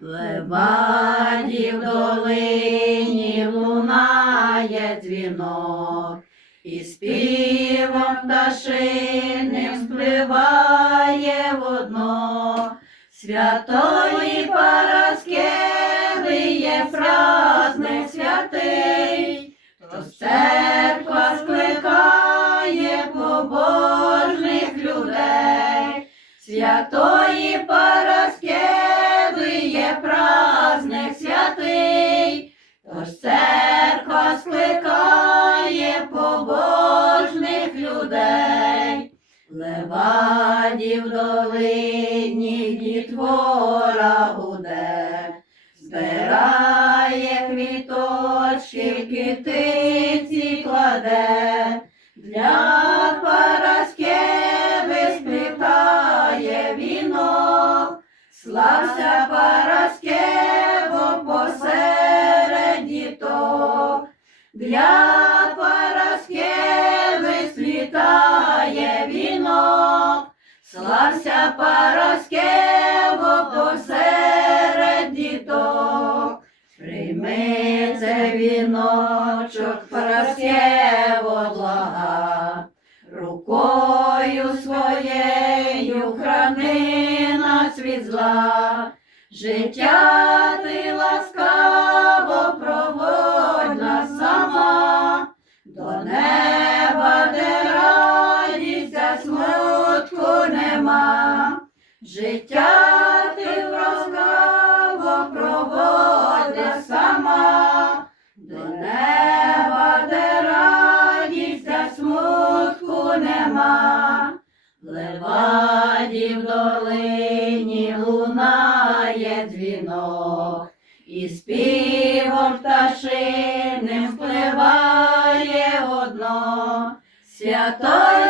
Леваді в долині лунає дзвінок, і співом пташиним спливає водно. Святої Параскеви є праздник святий, то церква скликає побожних людей. Святої Параскеви церква скликає побожних людей. Леваді в долині дітвора гуде, збирає квіточки, китиці кладе, для слався Параскево Для Параскеви світає вінок, слався Параскево посеред діток. Прийми це віночок, Параскево блага, рукою своєю храни нас від зла. Життя ти ласкаво нема. Життя ти проводь нас сама, до неба, де радість, а смутку нема. Леваді в долині лунає дзвінок, і співом пташиним впливає одно. Святої